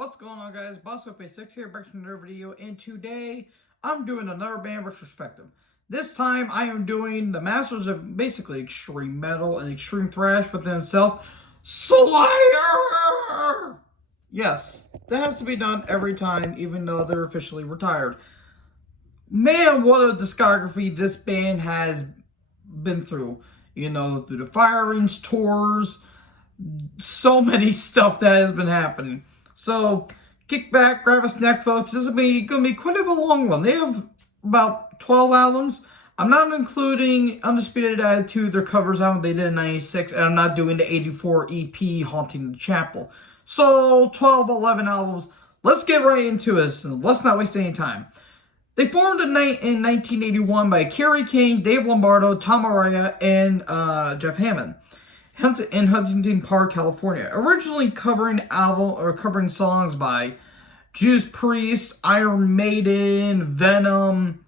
What's going on, guys? BossWhip6 here, back to another video, and today I'm doing another band retrospective. This time I am doing the masters of basically extreme metal and extreme thrash within itself, Slayer! Yes, that has to be done every time, even though they're officially retired. Man, what a discography this band has been through. You know, through the firings, tours, so many stuff that has been happening. So, kick back, grab a snack, folks. This is going to be quite a long one. They have about 12 albums. I'm not including Undisputed Attitude, their covers album they did in 96, and I'm not doing the 84 EP, Haunting the Chapel. So, 12, 11 albums. Let's get right into this, and let's not waste any time. They formed in 1981 by Kerry King, Dave Lombardo, Tom Araya, and Jeff Hammond in Huntington Park, California. Originally covering songs by Judas Priest, Iron Maiden, Venom,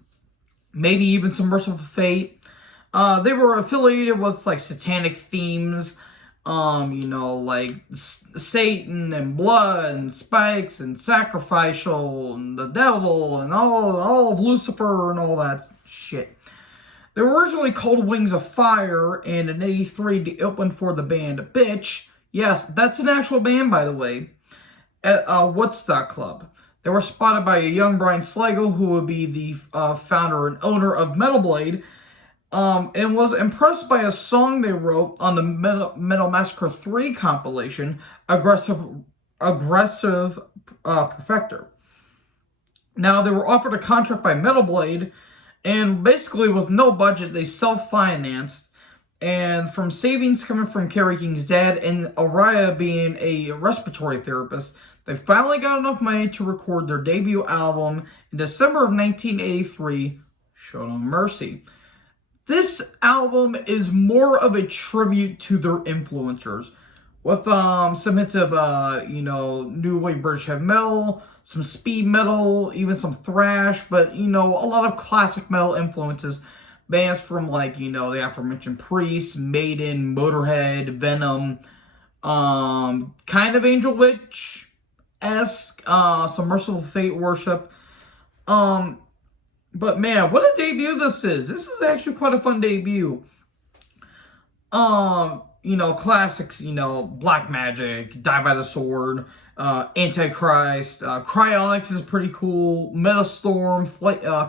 maybe even some Merciful Fate. They were affiliated with like satanic themes, you know, like Satan and blood and spikes and sacrificial and the devil and all of Lucifer and all that shit. They were originally called Wings of Fire, and in 83 they opened for the band Bitch. Yes, that's an actual band, by the way, at Woodstock Club. They were spotted by a young Brian Slagle, who would be the founder and owner of Metal Blade, and was impressed by a song they wrote on the Metal Massacre 3 compilation, Aggressive Perfector. Now, they were offered a contract by Metal Blade, and basically, with no budget, they self-financed. And from savings coming from Kerry King's dad and Araya being a respiratory therapist, they finally got enough money to record their debut album in December of 1983, Show No Mercy. This album is more of a tribute to their influencers, with some hits of, you know, new wave British heavy metal, some speed metal, even some thrash, but, you know, a lot of classic metal influences. Bands from, like, you know, the aforementioned Priest, Maiden, Motorhead, Venom, kind of Angel Witch-esque, some Merciful Fate worship. But, man, what a debut this is. This is actually quite a fun debut. You know, classics, you know, Black Magic, Die by the Sword, Antichrist, Cryonics is pretty cool, Metastorm,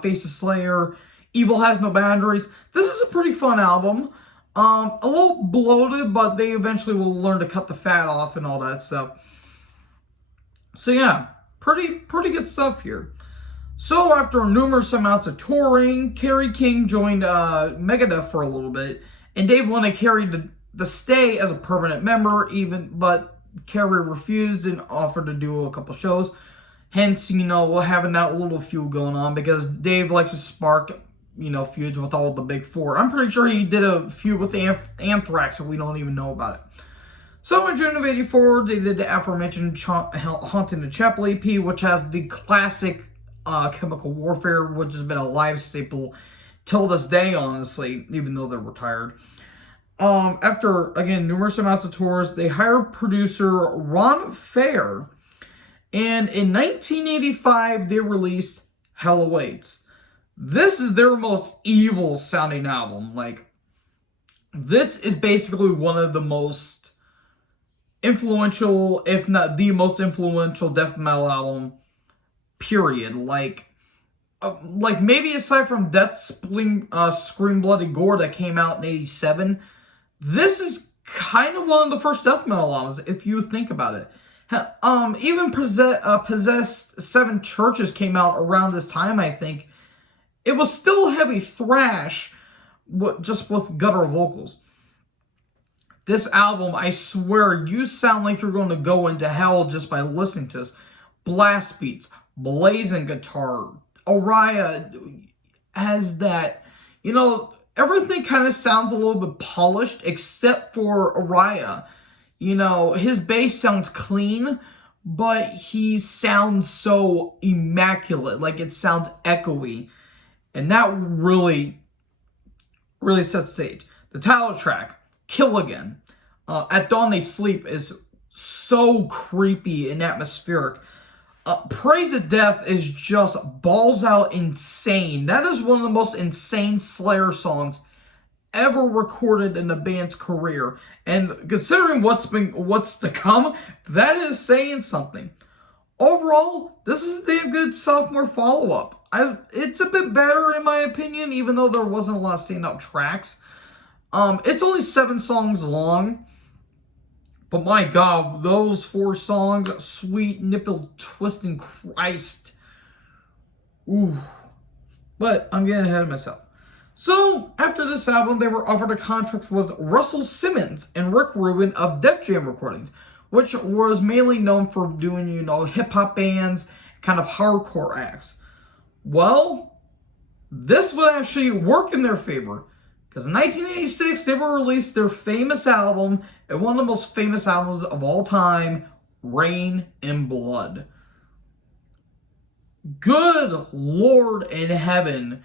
Face of Slayer, Evil Has No Boundaries. This is a pretty fun album. A little bloated, but they eventually will learn to cut the fat off and all that stuff. So yeah, pretty good stuff here. So after numerous amounts of touring, Kerry King joined Megadeth for a little bit, and Dave wanted Kerry to stay as a permanent member, but Kerry refused and offered to do a couple shows. Hence, you know, we're having that little feud going on because Dave likes to spark, you know, feuds with all the big four. I'm pretty sure he did a feud with Anthrax and we don't even know about it. So in June of 84, they did the aforementioned Haunting the Chapel EP, which has the classic Chemical Warfare, which has been a live staple till this day, honestly, even though they're retired. After, again, numerous amounts of tours, they hired producer Ron Fair, and in 1985, they released Hell Awaits. This is their most evil sounding album. Like, this is basically one of the most influential, if not the most influential death metal album, period. Like maybe aside from Death Scream Bloody Gore that came out in 87, this is kind of one of the first death metal albums, if you think about it. Even Possessed Seven Churches came out around this time, I think. It was still heavy thrash, just with guttural vocals. This album, I swear, you sound like you're going to go into hell just by listening to this. Blast beats, blazing guitar. Araya has that, you know, everything kind of sounds a little bit polished, except for Araya. You know, his bass sounds clean, but he sounds so immaculate. Like, it sounds echoey. And that really sets the stage. The title track, Kill Again. At Dawn They Sleep is so creepy and atmospheric. Praise of Death is just balls out insane. That is one of the most insane Slayer songs ever recorded in the band's career. And considering what's to come, that is saying something. Overall, this is a damn good sophomore follow-up. It's a bit better in my opinion, even though there wasn't a lot of standout tracks. It's only 7 songs long. But my God, those 4 songs, sweet nipple twisting Christ. Ooh. But I'm getting ahead of myself. So, after this album, they were offered a contract with Russell Simmons and Rick Rubin of Def Jam Recordings, which was mainly known for doing, hip-hop bands, kind of hardcore acts. Well, this would actually work in their favor. Because in 1986, they were released their famous album, and one of the most famous albums of all time, Rain and Blood. Good Lord in heaven.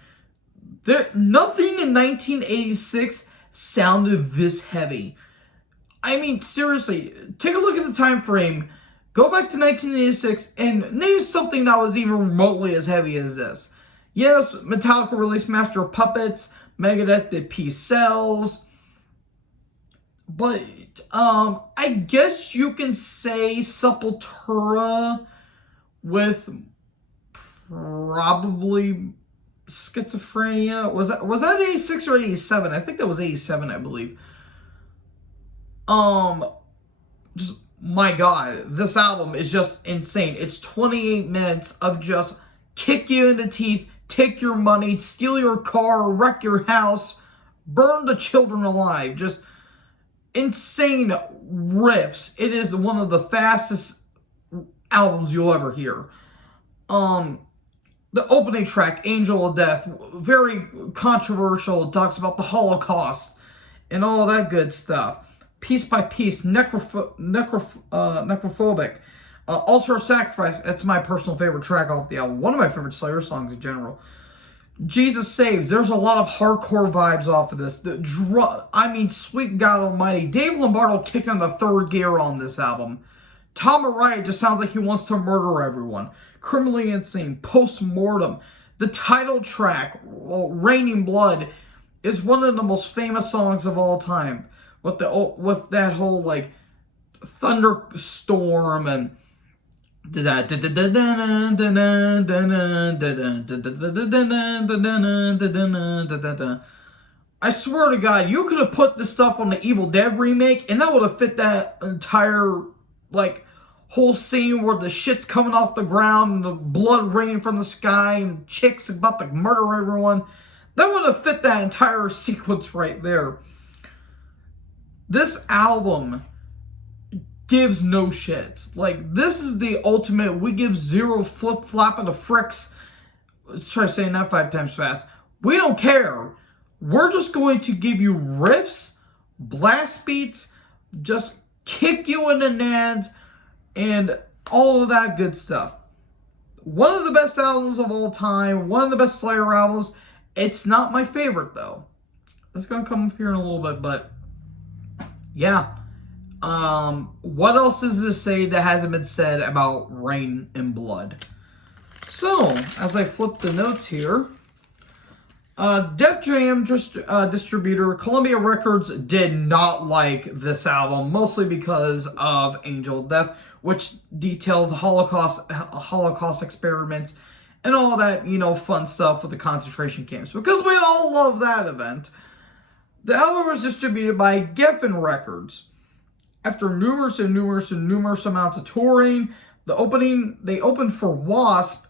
Nothing in 1986 sounded this heavy. I mean, seriously, take a look at the time frame. Go back to 1986 and name something that was even remotely as heavy as this. Yes, Metallica released Master of Puppets. Megadeth did Peace Sells. But, I guess you can say Sepultura with probably Schizophrenia. Was that 86 or 87? I think that was 87, I believe. Just, my God, this album is just insane. It's 28 minutes of just kick you in the teeth, take your money, steal your car, wreck your house, burn the children alive. Just insane riffs. It is one of the fastest albums you'll ever hear. The opening track, Angel of Death, very controversial. It talks about the Holocaust and all that good stuff. Piece by Piece, necrophobic. Altar of Sacrifice, that's my personal favorite track off the album. One of my favorite Slayer songs in general. Jesus Saves, there's a lot of hardcore vibes off of this. Sweet God Almighty. Dave Lombardo kicked on the 3rd gear on this album. Tom Araya just sounds like he wants to murder everyone. Criminally Insane, Postmortem. The title track, Raining Blood, is one of the most famous songs of all time. With that whole thunderstorm and I swear to God, you could have put this stuff on the Evil Dead remake, and that would have fit that entire whole scene where the shit's coming off the ground and the blood raining from the sky and chicks about to murder everyone. That would have fit that entire sequence right there. This album gives no shits. This is the ultimate, we give zero flip-flopping the fricks. Let's try saying that 5 times fast. We don't care. We're just going to give you riffs, blast beats, just kick you in the nads, and all of that good stuff. One of the best albums of all time. One of the best Slayer albums. It's not my favorite, though. That's going to come up here in a little bit, but yeah. What else is to say that hasn't been said about Rain and Blood? So, as I flip the notes here, Def Jam distributor Columbia Records did not like this album, mostly because of Angel of Death, which details the Holocaust experiments and all that, fun stuff with the concentration camps. Because we all love that event. The album was distributed by Geffen Records. After numerous amounts of touring, they opened for Wasp.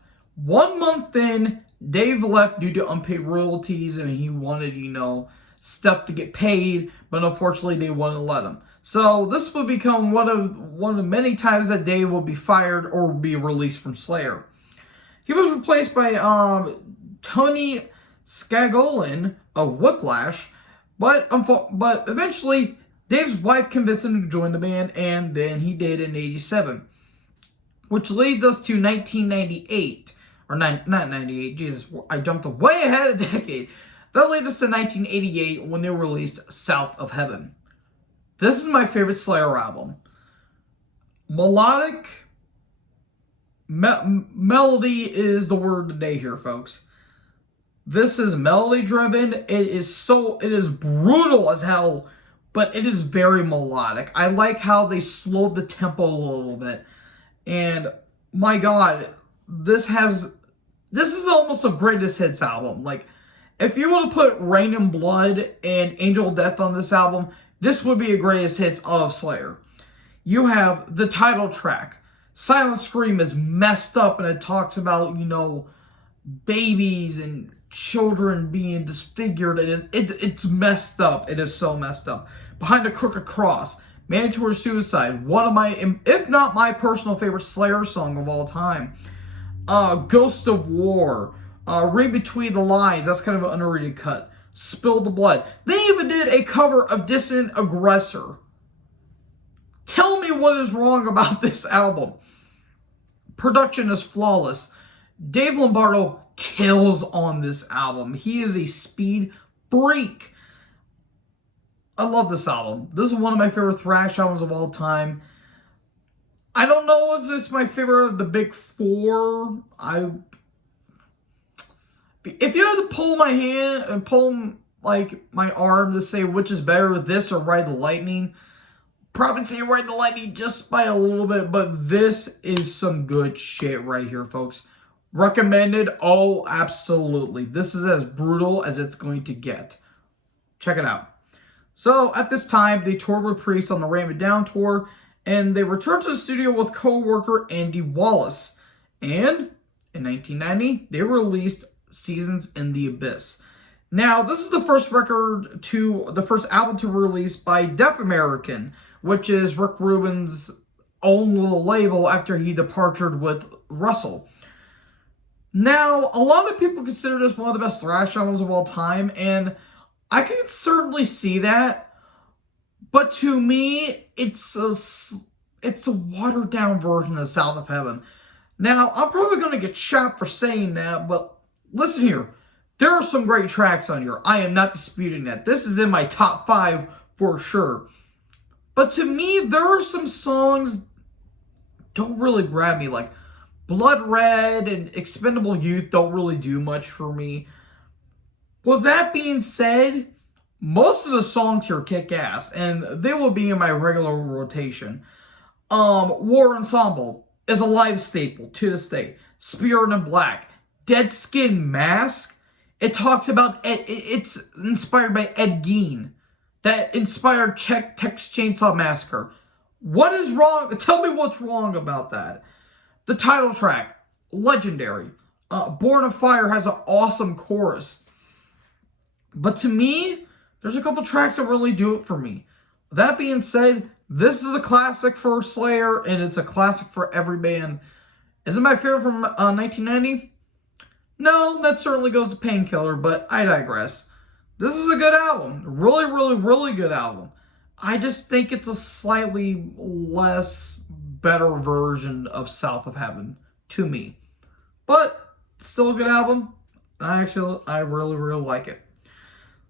1 month in, Dave left due to unpaid royalties, and he wanted, stuff to get paid, but unfortunately they wouldn't let him. So this would become one of many times that Dave will be fired or be released from Slayer. He was replaced by Tony Skagolin of Whiplash, but eventually Dave's wife convinced him to join the band, and then he did in 87. Which leads us to 1998. Or not 98, Jesus, I jumped way ahead a decade. That leads us to 1988 when they released South of Heaven. This is my favorite Slayer album. Melodic melody is the word today here, folks. This is melody driven. It is brutal as hell, but it is very melodic. I like how they slowed the tempo a little bit. And my God, this is almost a greatest hits album. Like, if you were to put Rain and Blood and Angel of Death on this album, this would be a greatest hits of Slayer. You have the title track. Silent Scream is messed up, and it talks about, babies and children being disfigured, and it's messed up. It is so messed up. Behind a Crooked Cross, Mandatory Suicide, one of my, if not my personal favorite Slayer song of all time. Ghost of War, Read Between the Lines, that's kind of an underrated cut. Spill the Blood. They even did a cover of Dissident Aggressor. Tell me what is wrong about this album. Production is flawless. Dave Lombardo kills on this album. He is a speed freak. I love this album. This is one of my favorite thrash albums of all time. I don't know if it's my favorite of the big four. If you had to pull my hand and pull my arm to say which is better, this or Ride the Lightning, probably say Ride the Lightning just by a little bit, but this is some good shit right here, folks. Recommended? Oh, absolutely. This is as brutal as it's going to get. Check it out. So, at this time, they toured with Priest on the Ram It Down tour, and they returned to the studio with co-worker Andy Wallace. And, in 1990, they released Seasons in the Abyss. Now, this is the first album to release by Deaf American, which is Rick Rubin's own little label after he departed with Russell. Now, a lot of people consider this one of the best thrash albums of all time, and I can certainly see that. But to me, it's a watered down version of South of Heaven. Now, I'm probably going to get shot for saying that, but listen here. There are some great tracks on here. I am not disputing that. This is in my top 5 for sure. But to me, there are some songs don't really grab me. Like Blood Red and Expendable Youth don't really do much for me. With that being said, most of the songs here kick ass, and they will be in my regular rotation. War Ensemble is a live staple to this day. Spirit in Black, Dead Skin Mask. It talks about it's inspired by Ed Gein, that inspired Texas Chainsaw Massacre. What is wrong? Tell me what's wrong about that. The title track, legendary. Born of Fire has an awesome chorus. But to me, there's a couple tracks that really do it for me. That being said, this is a classic for Slayer, and it's a classic for every band. Is it my favorite from 1990? No, that certainly goes to Painkiller, but I digress. This is a good album. Really, really, really good album. I just think it's a slightly less better version of South of Heaven to me. But still a good album. I really, really like it.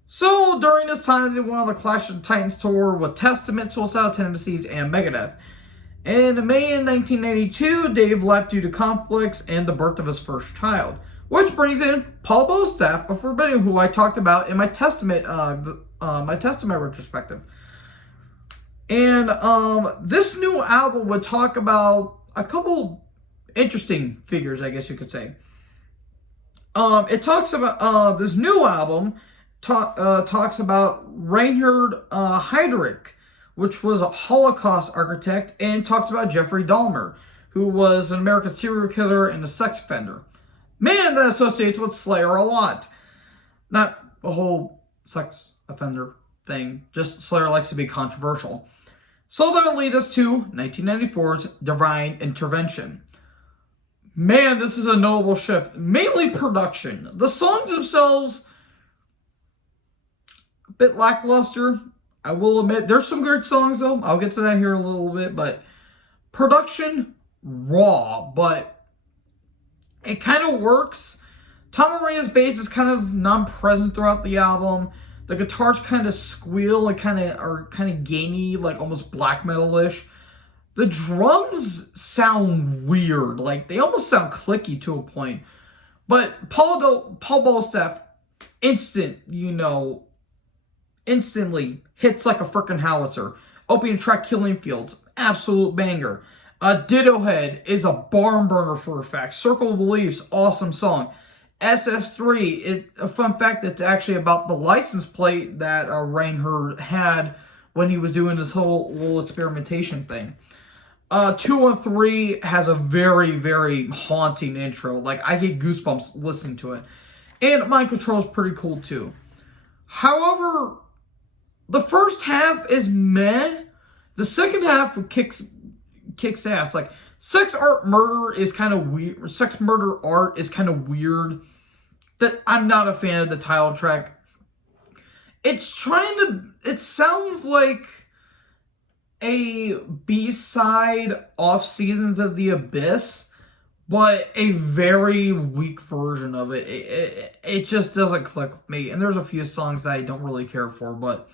So, during this time, they went on the Clash of the Titans tour with Testament, Suicidal Tendencies, and Megadeth. And in May in 1982, Dave left due to conflicts and the birth of his first child. Which brings in Paul Bostaph of Forbidden, who I talked about in my Testament retrospective. And this new album would talk about a couple interesting figures, I guess you could say. It talks about this new album talks about Reinhard Heydrich, which was a Holocaust architect, and talks about Jeffrey Dahmer, who was an American serial killer and a sex offender. Man, that associates with Slayer a lot. Not the whole sex offender thing, just Slayer likes to be controversial. So that leads us to 1994's Divine Intervention. Man, this is a notable shift. Mainly production. The songs themselves, a bit lackluster. I will admit, there's some good songs though. I'll get to that here in a little bit, but production, raw, but it kind of works. Tom Maria's bass is kind of non-present throughout the album. The guitars kind of squeal and are kind of gainy, like almost black metal-ish. the drums sound weird. Like, they almost sound clicky to a point. But Paul Bostaph instantly hits like a freaking howitzer. Opening track, Killing Fields, absolute banger. Ditto Head is a barn burner for a fact. Circle of Beliefs, awesome song. SS3, a fun fact, it's actually about the license plate that Reinhardt had when he was doing this whole little experimentation thing. 213 has a very, very haunting intro. Like, I get goosebumps listening to it. And Mind Control is pretty cool too. However, the first half is meh. The second half kicks ass. Like, Sex Murder art is kind of weird. That I'm not a fan of the title track. It sounds like a B-side off Seasons of the Abyss, but a very weak version of it. It just doesn't click with me. And there's a few songs that I don't really care for, but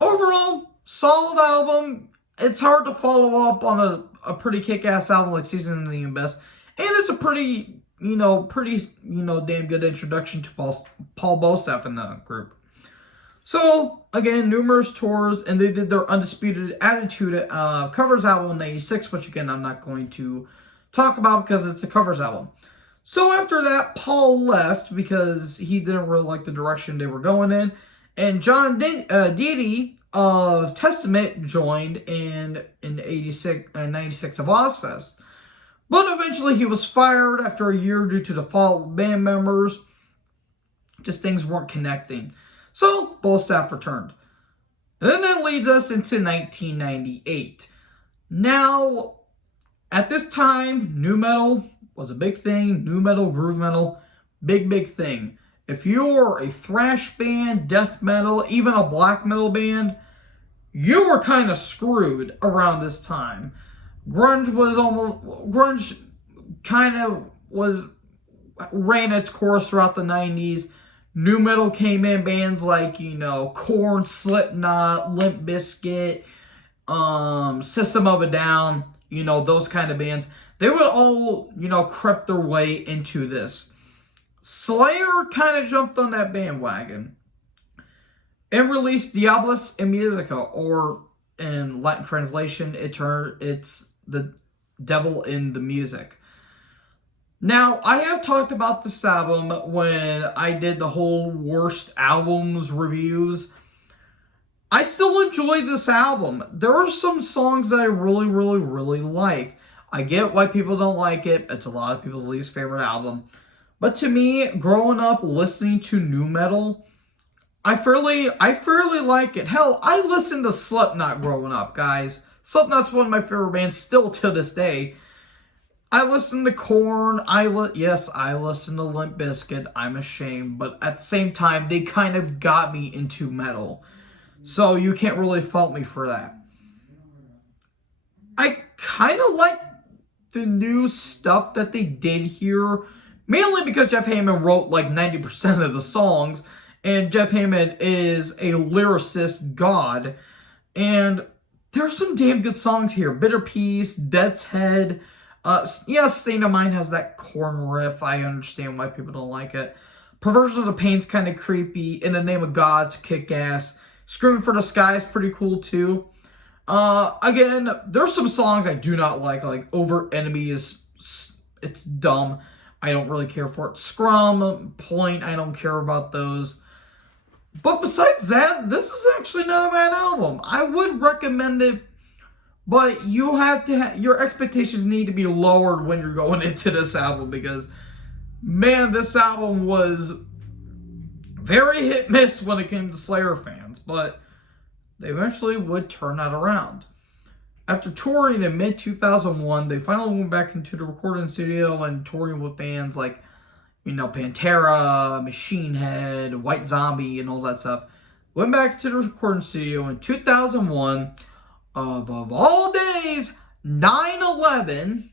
overall, solid album. It's hard to follow up on a pretty kick-ass album like Seasons of the Abyss. And it's a pretty damn good introduction to Paul Bostaph in the group. So, again, numerous tours, and they did their Undisputed Attitude covers album in '96, which, again, I'm not going to talk about because it's a covers album. So, after that, Paul left because he didn't really like the direction they were going in, and John Deedy of Testament joined in '96 of Ozfest. But eventually he was fired after a year due to the fall of band members. Just things weren't connecting. So, Bostaph returned. And then that leads us into 1998. Now, at this time, nu metal was a big thing. Nu metal, groove metal, big thing. If you were a thrash band, death metal, even a black metal band, you were kind of screwed around this time. Grunge ran its course throughout the 90s. Nu metal came in, bands like, Korn, Slipknot, Limp Bizkit, System of a Down, those kind of bands. They would all, crept their way into this. Slayer kind of jumped on that bandwagon and released Diabolus in Musica, or in Latin translation, it's the devil in the music. Now, I have talked about this album when I did the whole worst albums reviews. I still enjoy this album. There are some songs that I really, really, really like. I get why people don't like it. It's a lot of people's least favorite album. But to me, growing up listening to nu metal, I fairly like it. Hell, I listened to Slipknot growing up, guys. Slipknot's one of my favorite bands still to this day. I listened to Korn. Yes, I listened to Limp Bizkit. I'm ashamed. But at the same time, they kind of got me into metal. So you can't really fault me for that. I kind of like the new stuff that they did here. Mainly because Jeff Hammond wrote like 90% of the songs. And Jeff Hammond is a lyricist god. And there's some damn good songs here. Bitter Peace, Death's Head. State of Mind has that Korn riff. I understand why people don't like it. Perversion of the Pain's kind of creepy. In the Name of God's kick-ass. Screaming for the Sky is pretty cool too. Again, there's some songs I do not like Overt Enemy it's dumb. I don't really care for it. Scrum, Point, I don't care about those. But besides that, this is actually not a bad album. I would recommend it, but you have to your expectations need to be lowered when you're going into this album, because, man, this album was very hit-miss when it came to Slayer fans, but they eventually would turn that around. After touring in mid-2001, they finally went back into the recording studio and touring with bands like, Pantera, Machine Head, White Zombie, and all that stuff. Went back to the recording studio in 2001. Of all days, 9/11,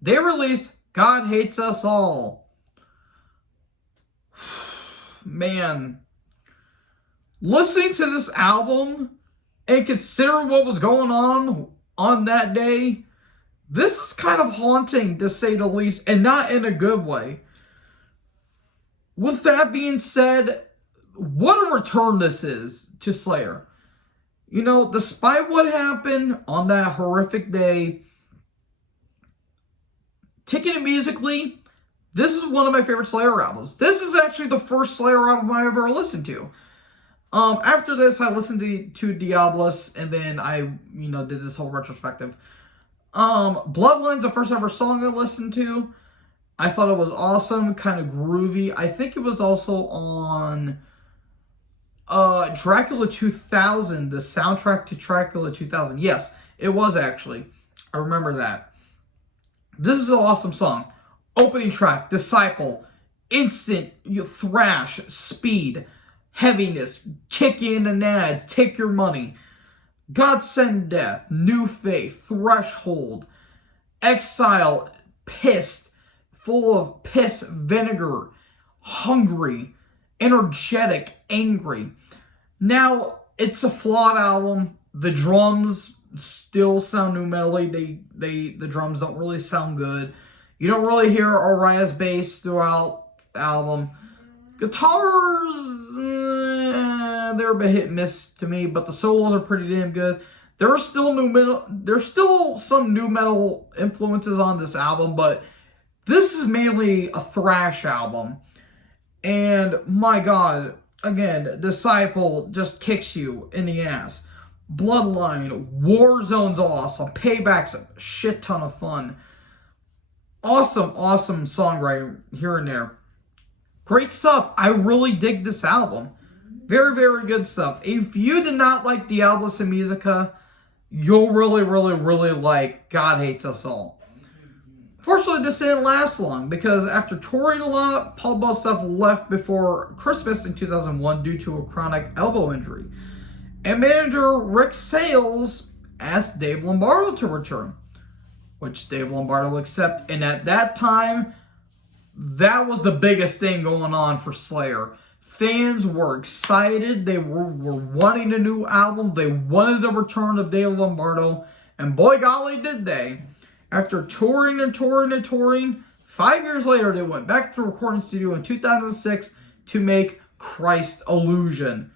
they released God Hates Us All. Man, listening to this album and considering what was going on on that day, this is kind of haunting, to say the least, and not in a good way. With that being said, what a return this is to Slayer. You know, despite what happened on that horrific day, taking it musically, this is one of my favorite Slayer albums. This is actually the first Slayer album I ever listened to. After this, I listened to Diabolus, and then I, did this whole retrospective. Bloodlines, the first ever song I listened to. I thought it was awesome, kind of groovy. I think it was also on Dracula 2000, the soundtrack to Dracula 2000. Yes, it was actually. I remember that. This is an awesome song. Opening track, Disciple, instant thrash, speed, heaviness, kick in and ads, take your money. God Send Death, New Faith, Threshold, Exile, Pissed, full of piss, vinegar, hungry, energetic, angry. Now, it's a flawed album. The drums still sound new metal-y. The drums don't really sound good. You don't really hear Ariah's bass throughout the album. Guitars, they're a bit hit and miss to me, but the solos are pretty damn good. There's still some new metal influences on this album, but this is mainly a thrash album. And my God, again, Disciple just kicks you in the ass. Bloodline, Warzone's awesome. Payback's a shit ton of fun. Awesome songwriting here and there. Great stuff. I really dig this album. Very, very good stuff. If you did not like Diabolus and Musica, you'll really, really, really like God Hates Us All. Fortunately, this didn't last long, because after touring a lot, Paul Bostaph left before Christmas in 2001 due to a chronic elbow injury. And manager Rick Sales asked Dave Lombardo to return, which Dave Lombardo accepted. And at that time, that was the biggest thing going on for Slayer. Fans were excited. They were wanting a new album. They wanted the return of Dave Lombardo. And boy golly, did they. After touring and touring and touring, 5 years later, they went back to the recording studio in 2006 to make Christ Illusion.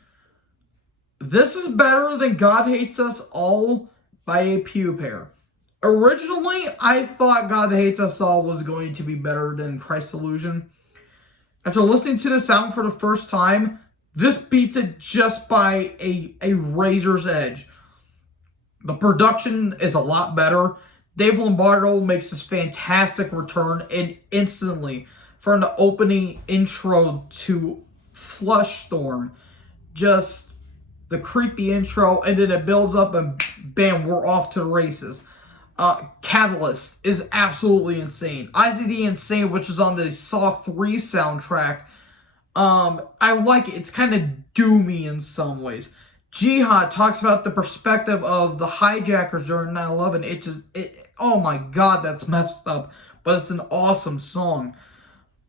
This is better than God Hates Us All by a Pew Pair. Originally, I thought God Hates Us All was going to be better than Christ Illusion. After listening to this album for the first time, this beats it just by a razor's edge. The production is a lot better. Dave Lombardo makes this fantastic return, and instantly, from the opening intro to Flushstorm, just the creepy intro, and then it builds up and bam, we're off to the races. Catalyst is absolutely insane. IZD Insane, which is on the Saw 3 soundtrack, I like it. It's kind of doomy in some ways. Jihad talks about the perspective of the hijackers during 9/11. Oh my God, that's messed up, but it's an awesome song.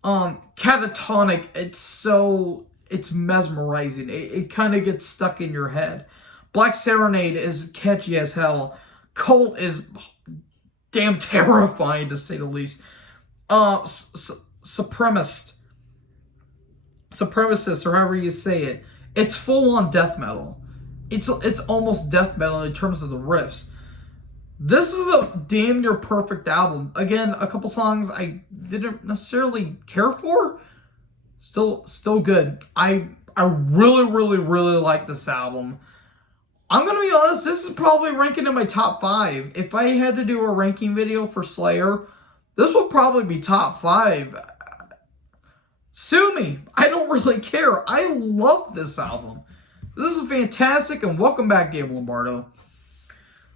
Catatonic, it's mesmerizing. It kind of gets stuck in your head. Black Serenade is catchy as hell. Cult is damn terrifying, to say the least. Supremacist, or however you say it. It's full on death metal. It's almost death metal in terms of the riffs. This is a damn near perfect album. Again, a couple songs I didn't necessarily care for. Still good. I really, really, really like this album. I'm going to be honest, this is probably ranking in my top 5. If I had to do a ranking video for Slayer, this will probably be top 5. Sue me. I don't really care. I love this album. This is fantastic, and welcome back, Dave Lombardo.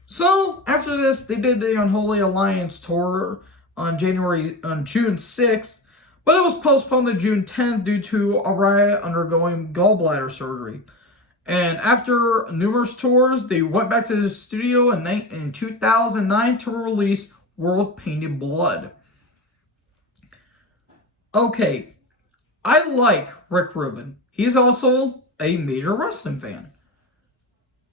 So, after this, they did the Unholy Alliance tour on June 6th, but it was postponed to June 10th due to Ariah undergoing gallbladder surgery. And after numerous tours, they went back to the studio in 2009 to release World Painted Blood. Okay, I like Rick Rubin. He's also a major wrestling fan.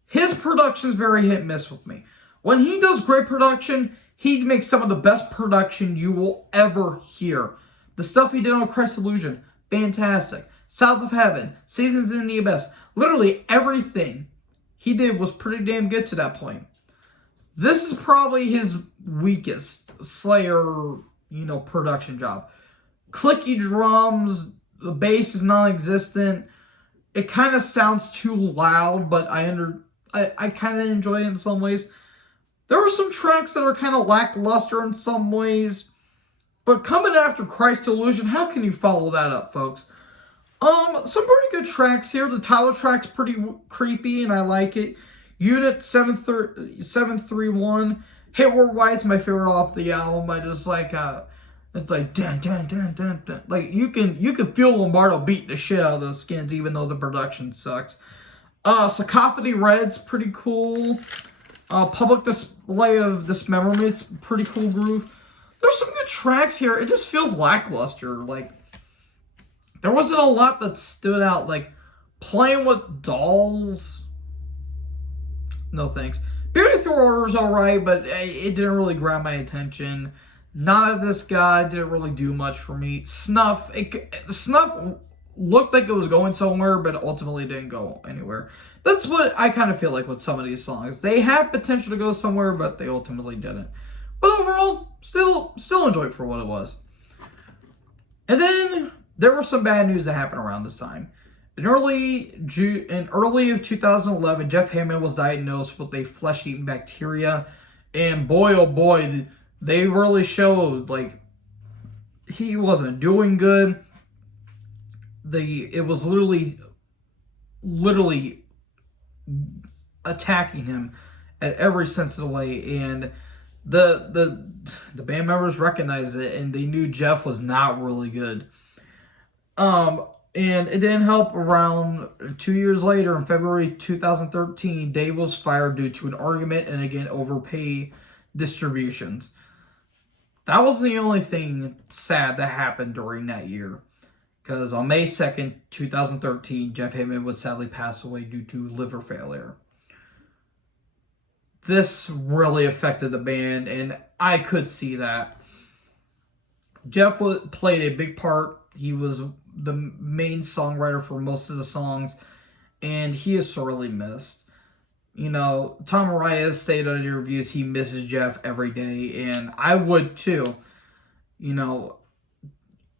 His production's very hit and miss with me. When he does great production, he makes some of the best production you will ever hear. The stuff he did on Christ's Illusion, fantastic. South of Heaven, Seasons in the Abyss, literally everything he did was pretty damn good to that point. This is probably his weakest Slayer, production job. Clicky drums, the bass is non-existent. It kind of sounds too loud, but I kind of enjoy it in some ways. There are some tracks that are kind of lackluster in some ways, but coming after Christ's Illusion, how can you follow that up, folks? Some pretty good tracks here. The title track's pretty creepy, and I like it. Unit 731, Hit Worldwide's my favorite off the album. I just like, it's like dun dun dun dun dun. Like you can feel Lombardo beating the shit out of those skins, even though the production sucks. Cacophony Red's pretty cool. Public Display of Dismemberment's pretty cool groove. There's some good tracks here. It just feels lackluster. Like there wasn't a lot that stood out. Like Playing with Dolls. No thanks. Beauty Through Order is alright, but it didn't really grab my attention. Not of This Guy didn't really do much for me. Snuff. Snuff looked like it was going somewhere, but ultimately didn't go anywhere. That's what I kind of feel like with some of these songs. They have potential to go somewhere, but they ultimately didn't. But overall, still enjoy it for what it was. And then there was some bad news that happened around this time. In early of 2011, Jeff Hammond was diagnosed with a flesh-eating bacteria, and boy, oh boy, they really showed like he wasn't doing good. It was literally attacking him at every sense of the way, and the band members recognized it, and they knew Jeff was not really good. And it didn't help. Around 2 years later, in February 2013, Dave was fired due to an argument and again overpay distributions. That was the only thing sad that happened during that year. Because on May 2nd, 2013, Jeff Hammond would sadly pass away due to liver failure. This really affected the band, and I could see that. Jeff played a big part. He was the main songwriter for most of the songs, and he is sorely missed. Tom Araya stated in interviews he misses Jeff every day, and I would too.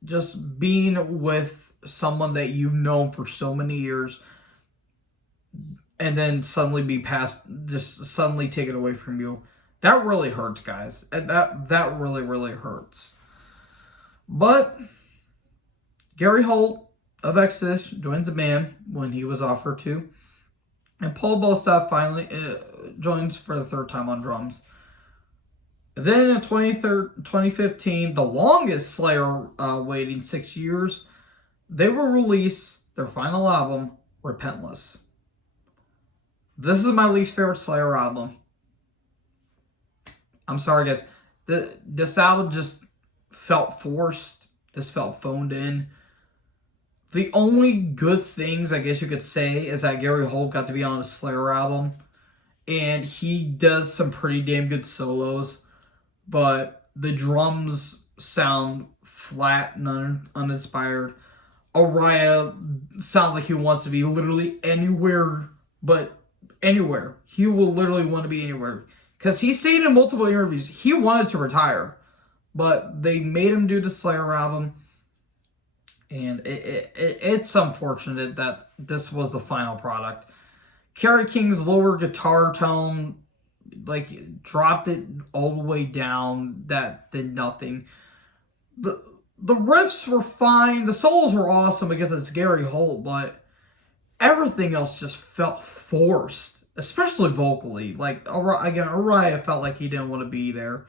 Just being with someone that you've known for so many years, and then suddenly suddenly taken away from you. That really hurts, guys. That really, really hurts. But Gary Holt of Exodus joins the band when he was offered to. And Paul Bostaff finally joins for the third time on drums. Then in 2015, the longest Slayer waiting 6 years, they will release their final album, Repentless. This is my least favorite Slayer album. I'm sorry, guys. This album just felt forced. This felt phoned in. The only good things, I guess you could say, is that Gary Holt got to be on a Slayer album. And he does some pretty damn good solos. But the drums sound flat and uninspired. Araya sounds like he wants to be literally anywhere but anywhere. He will literally want to be anywhere. Because he's said in multiple interviews he wanted to retire. But they made him do the Slayer album. And it's unfortunate that this was the final product. Kerry King's lower guitar tone, dropped it all the way down. That did nothing. The riffs were fine. The solos were awesome because it's Gary Holt, but everything else just felt forced, especially vocally. Araya felt like he didn't want to be there.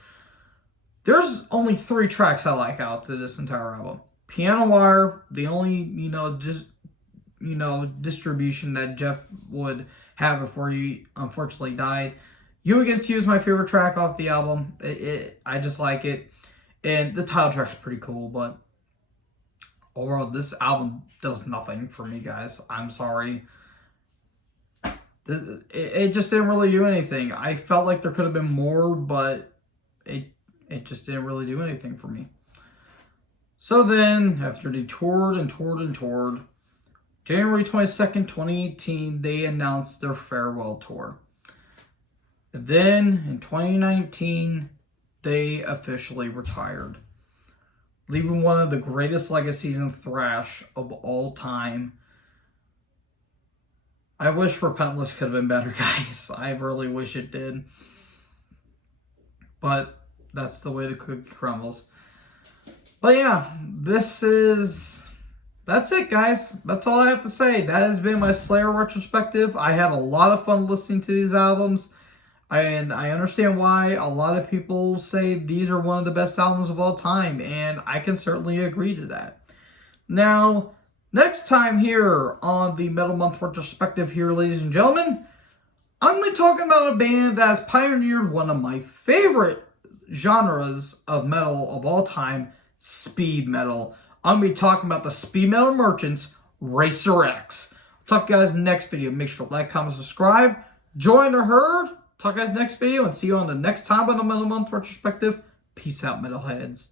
There's only 3 tracks I like out to this entire album. Piano Wire, the only, distribution that Jeff would have before he unfortunately died. You Against You is my favorite track off the album. I just like it. And the title track's pretty cool, but overall, this album does nothing for me, guys. I'm sorry. It just didn't really do anything. I felt like there could have been more, but it just didn't really do anything for me. So then, after they toured, January 22nd, 2018, they announced their farewell tour. And then, in 2019, they officially retired, leaving one of the greatest legacies in thrash of all time. I wish Repentless could have been better, guys. I really wish it did. But that's the way the cookie crumbles. But yeah, that's it, guys. That's all I have to say. That has been my Slayer retrospective. I had a lot of fun listening to these albums. And I understand why a lot of people say these are one of the best albums of all time. And I can certainly agree to that. Now, next time here on the Metal Month retrospective here, ladies and gentlemen, I'm going to be talking about a band that has pioneered one of my favorite genres of metal of all time, speed metal. I'm going to be talking about the speed metal merchants, Racer X. I'll talk to you guys in the next video. Make sure to like, comment, subscribe. Join the herd. Talk to you guys next video and see you on the next time on the Metal Month retrospective. Peace out, metalheads.